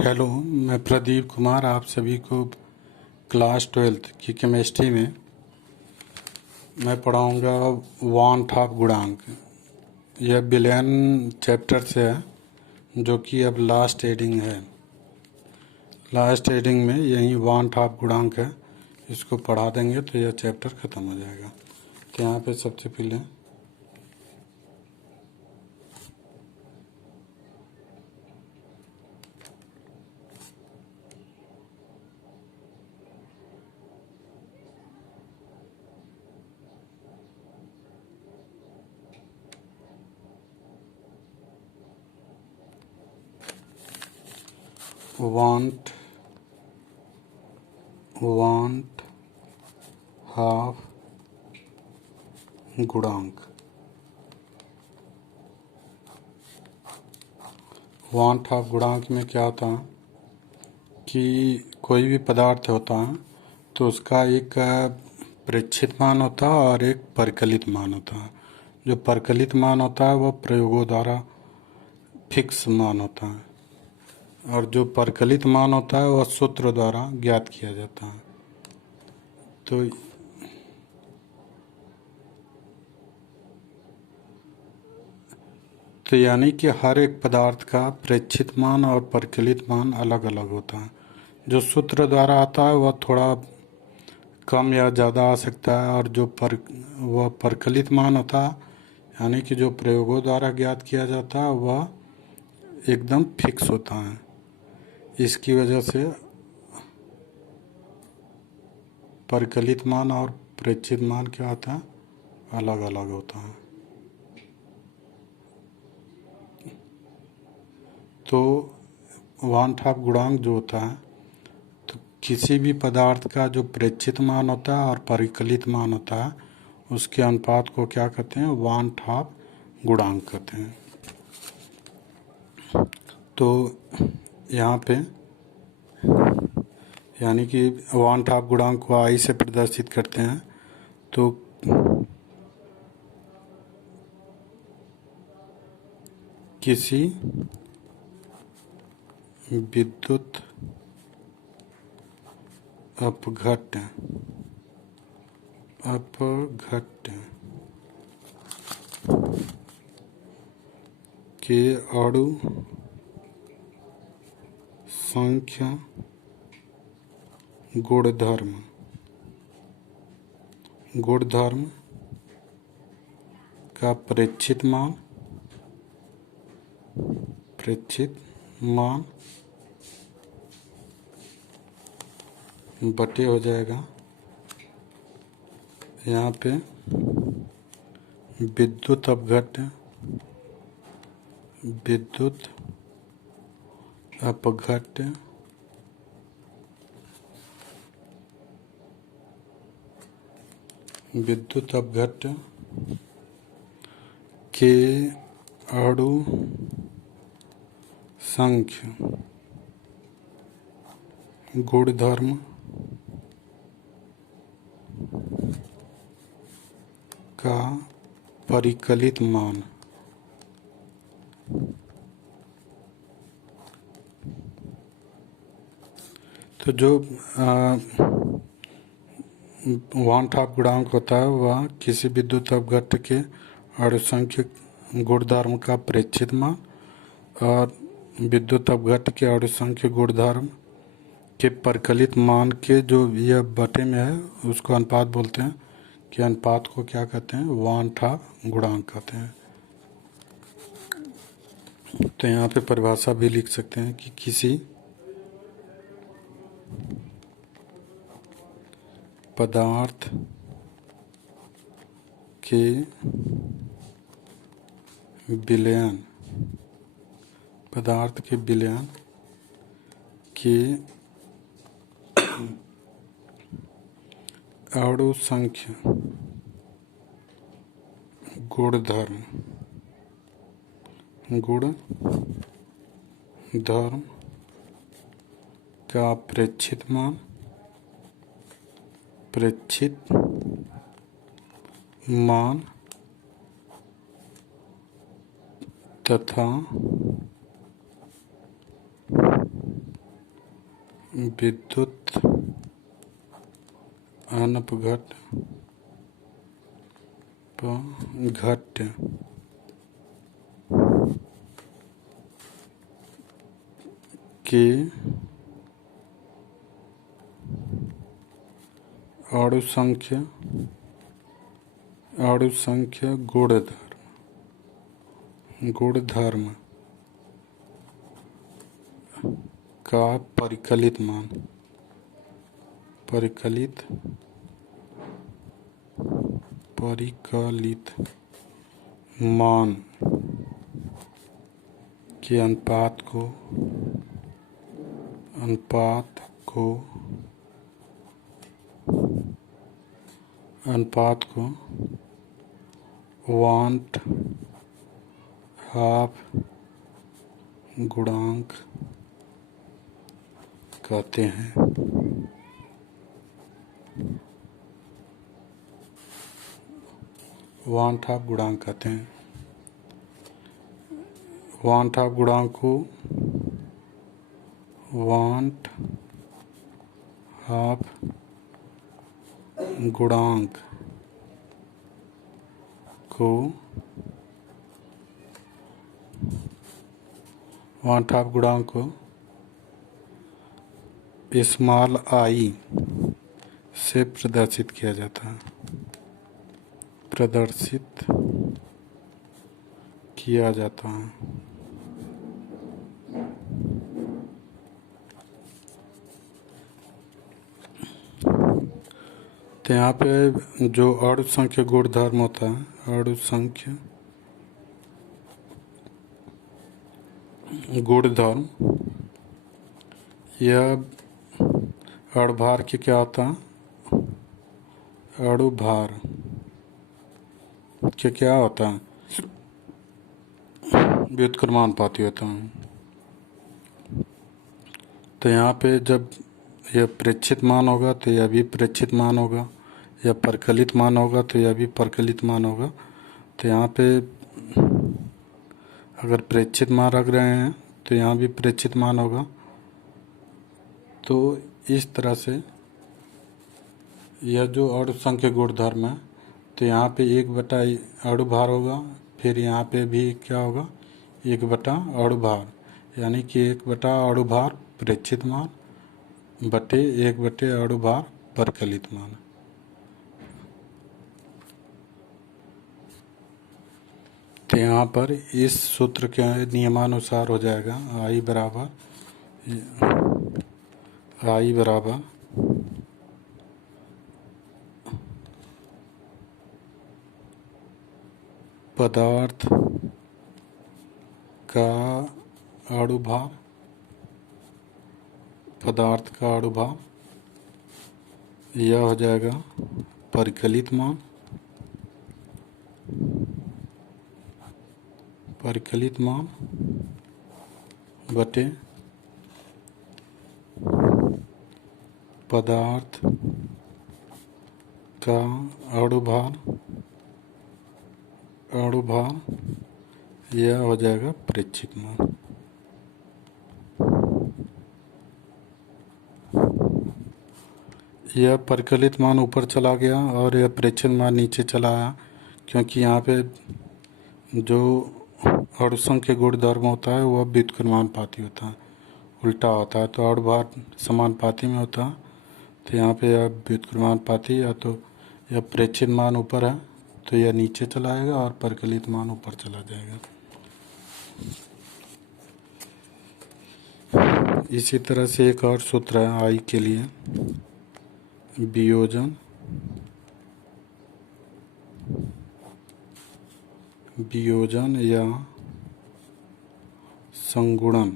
Hello, मैं प्रदीप कुमार आप सभी को क्लास 12th की केमिस्ट्री में मैं पढ़ाऊँगा वांट ऑफ गुणांक। यह बिलियन चैप्टर से है जो कि अब लास्ट हेडिंग है। लास्ट हेडिंग में यही वांट ऑफ गुणांक है, इसको पढ़ा देंगे तो यह चैप्टर ख़त्म हो जाएगा। तो यहाँ पे सबसे पहले वांट ऑफ गुणांक। वांट ऑफ गुणांक में क्या होता है कि कोई भी पदार्थ होता है तो उसका एक प्रेक्षित मान होता है और एक परिकलित मान होता है। जो परिकलित मान होता है वह प्रयोगों द्वारा फिक्स मान होता है और जो परिकलित मान होता है वह सूत्र द्वारा ज्ञात किया जाता है। तो यानी कि हर एक पदार्थ का प्रेक्षित मान और परिकलित मान अलग अलग होता है। जो सूत्र द्वारा आता है वह थोड़ा कम या ज़्यादा आ सकता है और जो वह परिकलित मान होता है यानी कि जो प्रयोगों द्वारा ज्ञात किया जाता है वह एकदम फिक्स होता है। इसकी वजह से परिकलित मान और प्रेक्षित मान क्या होता है, अलग अलग होता है। तो वांट ऑफ गुणांक जो होता है तो किसी भी पदार्थ का जो प्रेक्षित मान होता है और परिकलित मान होता है उसके अनुपात को क्या कहते हैं, वांट ऑफ गुणांक कहते हैं। तो यहाँ पे यानी कि वांट ऑफ गुणांक को आई से प्रदर्शित करते हैं। तो किसी विद्युत अपघट्य के अणु संख्या गुणधर्म का प्रेक्षित मान बटे हो जाएगा यहाँ पे विद्युत अपघट्य के अणु संख्या गुणधर्म का परिकलित मान तो जो वांट ऑफ गुणांक होता है वह किसी विद्युत अपघट्य के अणुसंख्य गुणधर्म का प्रेक्षित मान और विद्युत अपघट्य के अणुसंख्य गुणधर्म के परिकलित मान के जो यह बटे में है उसको अनुपात बोलते हैं कि अनुपात को क्या कहते हैं, वांट ऑफ गुणांक कहते हैं। तो यहाँ पे परिभाषा भी लिख सकते हैं कि किसी पदार्थ के विलयन के अणु संख्या गुणधर्म का प्रेक्षित मान तथा विद्युत अनपघट घट्य के अणुसंख्य गुणधर्म का परिकलित मान के अनुपात को वांट हाफ गुणांक कहते हैं। वांट हाफ गुणांक कहते हैं। वांट हाफ गुणांक को वांट हाफ गुणांक को स्मॉल आई से प्रदर्शित किया जाता है। तो यहाँ पे जो अणुसंख्य गुणधर्म होता है, अणुसंख्य गुणधर्म, यह अणुभार के क्या होता है? अणुभार के क्या होता है? व्युत्क्रमानुपाती होता है। तो यहाँ पे जब यह प्रेक्षित मान होगा तो यह भी प्रेक्षित मान होगा, या परकलित मान होगा तो यह भी परकलित मान होगा। तो यहाँ पे अगर प्रेक्षित मान रख रहे हैं तो यहाँ भी प्रेक्षित मान होगा। तो इस तरह से यह जो अणुसंख्य गुणधर्म है, तो यहाँ पे 1/, अणुभार होगा, फिर यहाँ पे भी क्या होगा? 1/, अणुभार, यानी कि 1/, अणुभार प्रेक्षित मान बटे 1/, अणुभार परकलित मान। तो यहाँ पर इस सूत्र के नियमानुसार हो जाएगा I बराबर पदार्थ का अणुभार, यह हो जाएगा परिकलित मान बटे पदार्थ का अणुभार, यह हो जाएगा प्रेक्षित मान। यह परिकलित मान ऊपर चला गया और यह प्रेक्षित मान नीचे चला आया, क्योंकि यहाँ पे जो अणुसंख्य गुणधर्म होता है वह व्युत्क्रमानुपाती होता है, उल्टा होता है। तो अणुभार समानुपाती में होता है, तो यहाँ पे यह व्युत्क्रमानुपाती, या तो यह प्रेक्षित मान ऊपर है तो यह नीचे चला आएगा और परिकलित मान ऊपर चला जाएगा। इसी तरह से एक और सूत्र है आई के लिए, वियोजन या संगुणन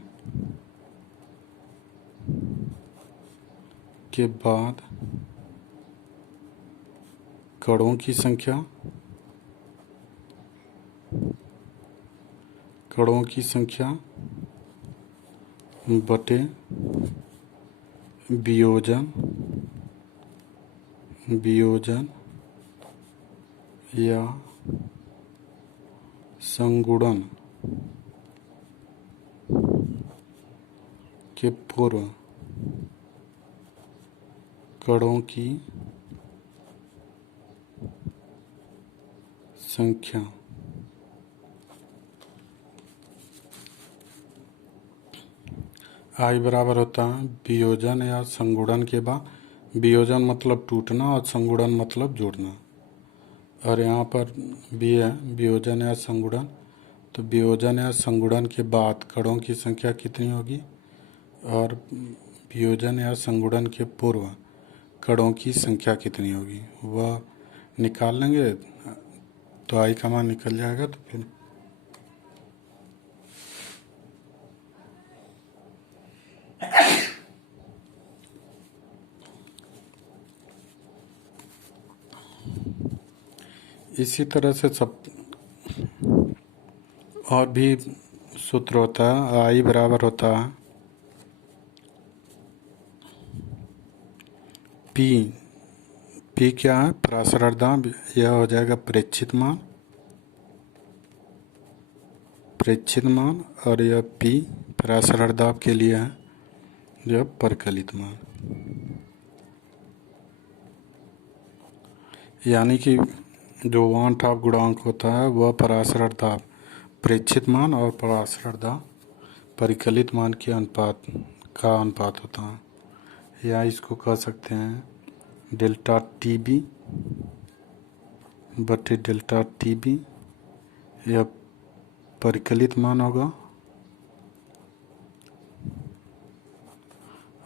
के बाद कणों की संख्या बटे वियोजन या संगुणन के पूर्व कणों की संख्या आई बराबर होता है वियोजन या संगुणन के बाद। वियोजन मतलब टूटना और संगुणन मतलब जोड़ना। और यहाँ पर भी है वियोजन या संगुणन, तो वियोजन या संगुणन के बाद कणों की संख्या कितनी होगी, और वियोजन या संगुणन के पूर्व कणों की संख्या कितनी होगी वह निकाल लेंगे तो आई का मान निकल जाएगा। तो फिर इसी तरह से सब और भी सूत्र होता है। आई बराबर होता है पी। पी क्या है, परासरण दाब, यह हो जाएगा प्रेक्षित मान। प्रेक्षित मान और यह पी परासरण दाब के लिए है, यह परिकलित मान। यानी कि जो वान टॉप गुणांक होता है वह परासरण दाब प्रेक्षित मान और परासरण दाब परिकलित मान के अनुपात होता है। या इसको कह सकते हैं डेल्टा टी बी बटे डेल्टा टी बी, यह परिकलित मान होगा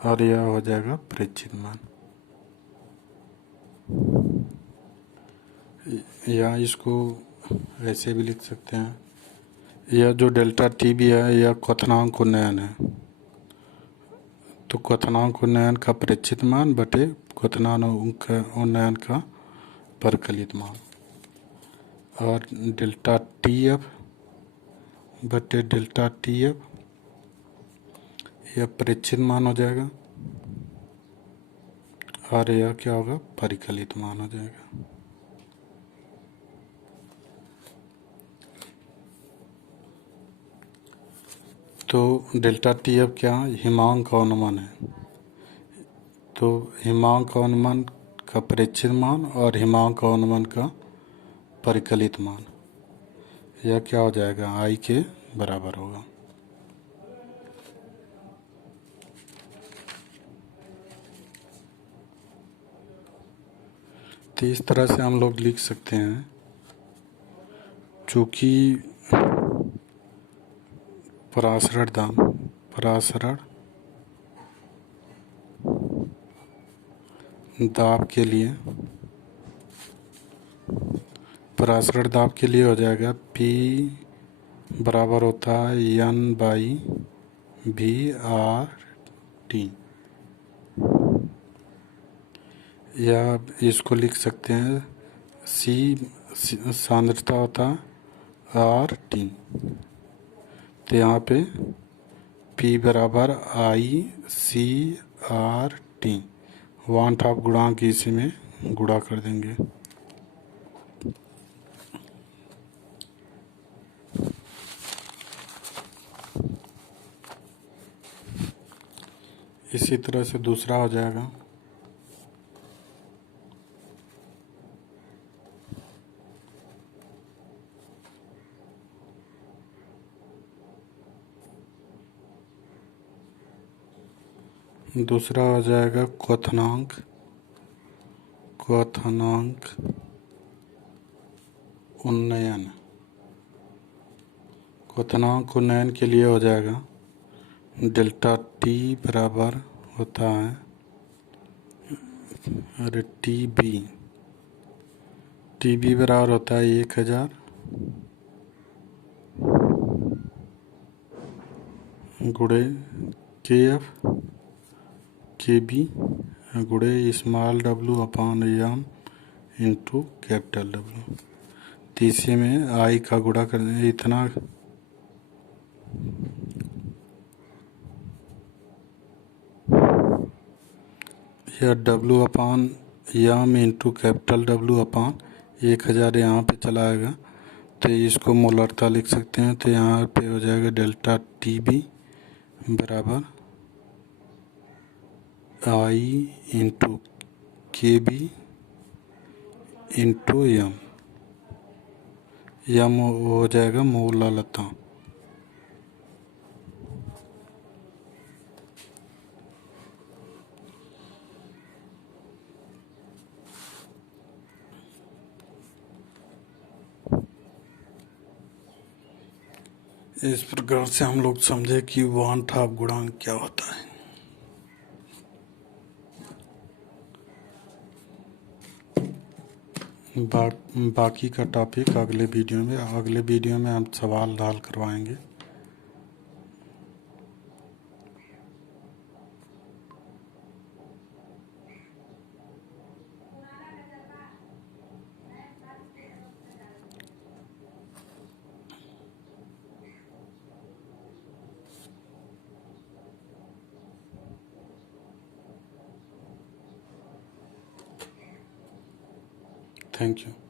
और यह हो जाएगा प्रेक्षित मान। या इसको ऐसे भी लिख सकते हैं, यह जो डेल्टा टी बी है यह क्वथनांक उन्नयन है, तो क्वथनांक उन्नयन का प्रेक्षित मान बटे क्वथनांक उन्नयन का परिकलित मान। और डेल्टा टी एफ बटे डेल्टा टी एफ यह प्रेक्षित मान हो जाएगा और यह क्या होगा, परिकलित मान हो जाएगा। तो डेल्टा टी एफ क्या हिमांक का अनुमान है, तो हिमांक का अनुमान का प्रेक्षित मान और हिमांक का अनुमान का परिकलित मान, यह क्या हो जाएगा, आई के बराबर होगा। तो इस तरह से हम लोग लिख सकते हैं, चूँकि परासरण दाब के लिए परासरण दाब के लिए हो जाएगा P बराबर होता है N by V R T, या इसको लिख सकते हैं C सांद्रता होता है आर टी। तो यहाँ पे P बराबर आई सी आर टी, वान टॉप गुणांक इसी में गुणा कर देंगे। इसी तरह से दूसरा हो जाएगा, दूसरा हो जाएगा क्वथनांक उन्नयन। क्वथनांक उन्नयन के लिए हो जाएगा डेल्टा टी बराबर होता है अरे टी बी बराबर होता है 1000 गुणे के एफ के बी गुणे स्मॉल डब्लू अपान एम इंटू कैपिटल डब्लू। तीसरे में आई का गुणा कर दें, इतना यह डब्लू अपान एम इंटू कैपिटल डब्लू अपान 1000 यहाँ पे चला आएगा, तो इसको मोलरता लिख सकते हैं। तो यहाँ पे हो जाएगा डेल्टा टी बी बराबर आई इंटू KB इंटू यम, यम हो जाएगा मूललता। इस प्रकार से हम लोग समझे कि वांट ऑफ गुणांक क्या होता है। बाकी का टॉपिक अगले वीडियो में हम सवाल हल करवाएंगे। Thank you.